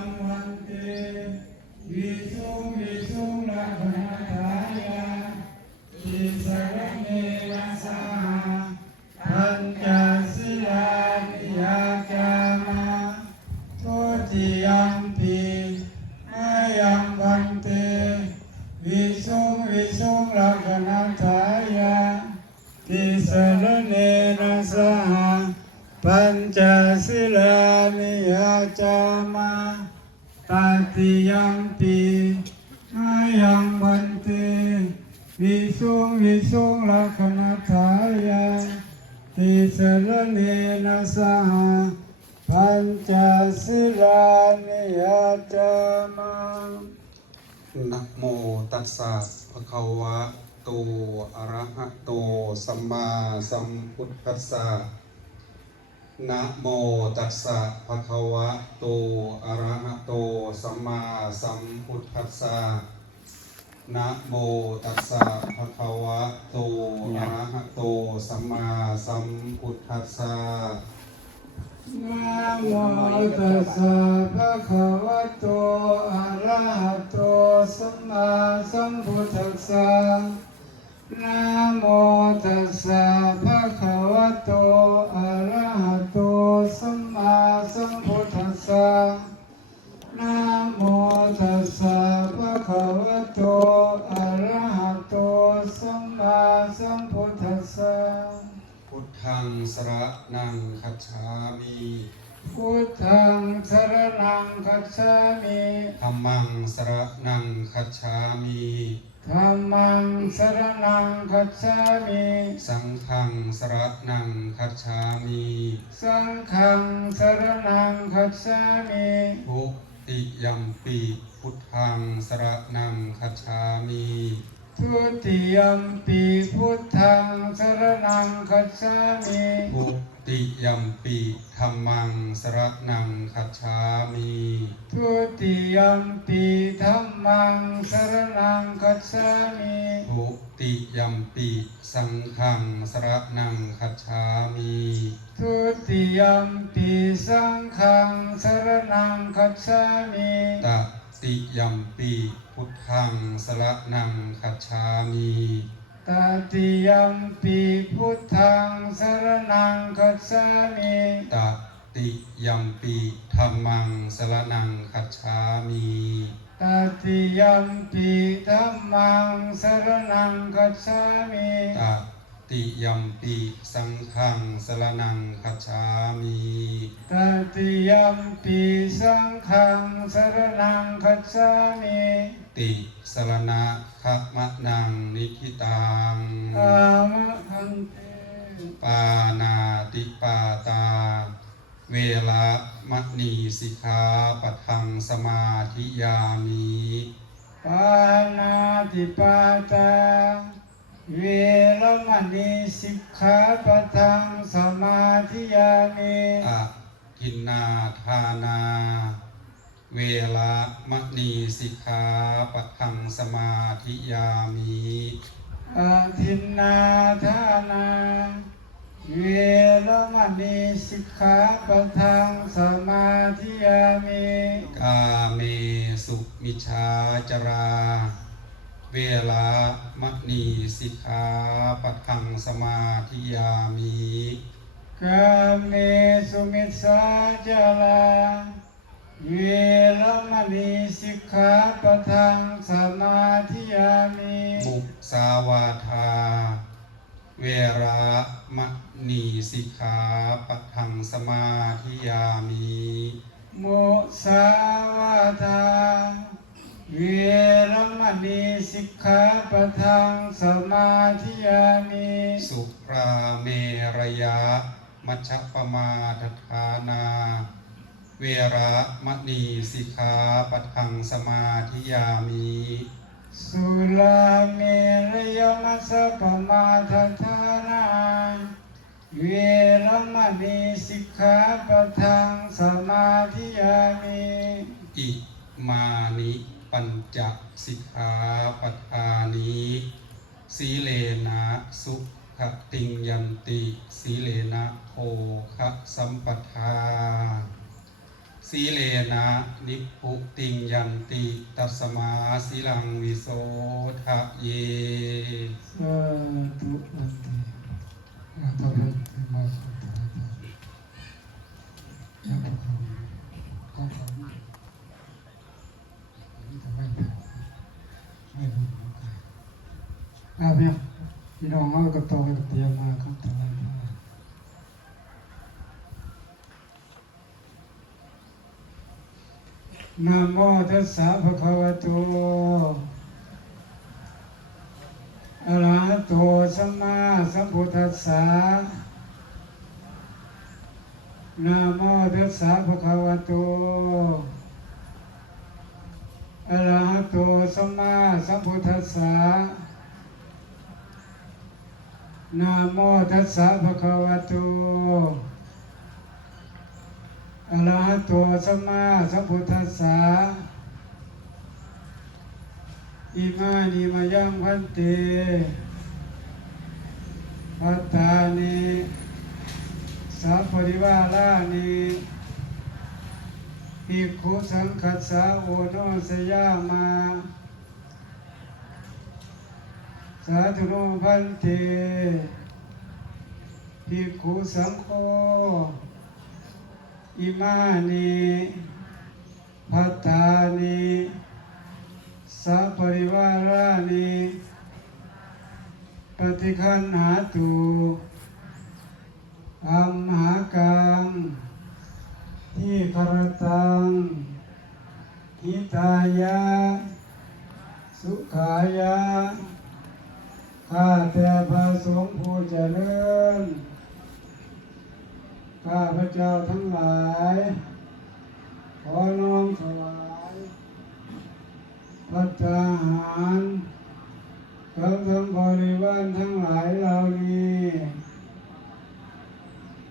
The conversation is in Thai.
ม ตติยัมปีมายังวันเตวิสุงวิสุงลักขณาทายาติสรเนนะสหปัญจศีลานิยาจามานะโมตัสสะภะคะวะโตอะระหะโตสัมมาสัมพุทธัสสะ นะโมตัสสะภะคะวะโต อะระหะโต สัมมาสัมพุทธัสสะนะโมตัสสะภะคะวะโต อะระหะโต สัมมาสัมพุทธัสสะนะโมตัสสะภะคะวะโต อะระหะโต สัมมาสัมพุทธัสสะนะโมตัสสะภะคะวะโต อะระ สะนะโมตัสสะภะคะวะโตอะระหะโตสัมมาสัมพุทธัสสะพุทธังสระนังคัจฉามิ พุทธังสรณังคัจฉามิธัมมังสระนังคัจฉามิธัมมังสรณังคัจฉามิสังฆังสระนังคัจฉามิสังฆังสรณังคัจฉามิทุติยัมปีพุทธังสระนังคัจฉามิทุติยัมปีพุทธังสรณังคัจฉามิทุ ติยัมปีธัมมังสระนังคัจฉามิทุติยัมปีธัมมังสรณังคัจฉามิทุติยัมปีสังฆังสระนังคัจฉามิทุติยัมปีสังฆังสรณังคัจฉามิตติยัมปีพุทธังสระนังคัจฉามิ ตติยัมปีพุทธังสรณังคัจฉามิตติยัมปีธัมมังสระนังคัจฉามิตติยัมปีธัมมังสรณังคัจฉามิตติยัมปีสังฆังสรนังคัจฉามิตติยัมปีสังฆังสรณังคัจฉามิ ติสรณะขะมะนังนิคิตังอามะคันเตปานาติปาตา เวลามณีสิกขาปัทังสมาธิยามิปานาติปาตา เวรมณีสิกขาปะทังสมาธิยามิอะทินนาทานา เวลามณีสิกขาปัทังสมาธิยามิอาทินนาทานา เวรมณีสิกขาปะทังสมาธิยามิกาเมสุมิชฌาจรา เวลามณีสิกขาปัทังสมาธิยามิกาเมสุมิสาจารา เวรมณีสิกขาปะทังสมาธิยามิมุสาวาทา เวรามณีสิกขาปัทังสมาธิยามิมุสาวาทา เวรมณีสิกขาปะทังสมาธิยามิสุราเมรยะ มัชฌปมาทฐานา เวระมณีสิกขาปัทังสมาธิยามิสุลาเมรยมัสสะปมาทฐานาเวรมณีสิกขาปะทังสมาธิยามิอิมานิปัญจสิกขาปัฏฐานิสีเลนะสุขติงยันติ สีเลนะโภคะสัมปทา สีเลนะนิพพุติงยันติตัสมาสีลังวิโสทะเยสาธุอันติอาตระมาสุตตะยังพวกเราก็ขอจะไม่ไม่รู้กันอาเพียงพี่น้องเอากระโตกระเตียมมาครับทำไม นะโมตัสสะภะคะวะโตอะระหะโตสัมมาสัมพุทธัสสะนะโมตัสสะภะคะวะโตอะระหะโตสัมมาสัมพุทธัสสะนะโมตัสสะภะคะวะโต อะระหะโตสัมมาสัมพุทธัสสะอิมานิมายังพันเตพัตตานิสัพปริวารานิภิกขุสังคัสสะโอโนสยามาสาธุโนพันเตภิกขุสังโฆ อิมานิพัตตานิ สัพปริวารานิปฏิคันหาตุอัมหากังที่คารตังหิตายะ สุขายะ ข้าแต่พระสงฆ์ผู้เจริญ ข้าพระเจ้าทั้งหลาย ขอน้อมถวายพระจาหารกับทั้งบริวารทั้งหลายเหล่านี้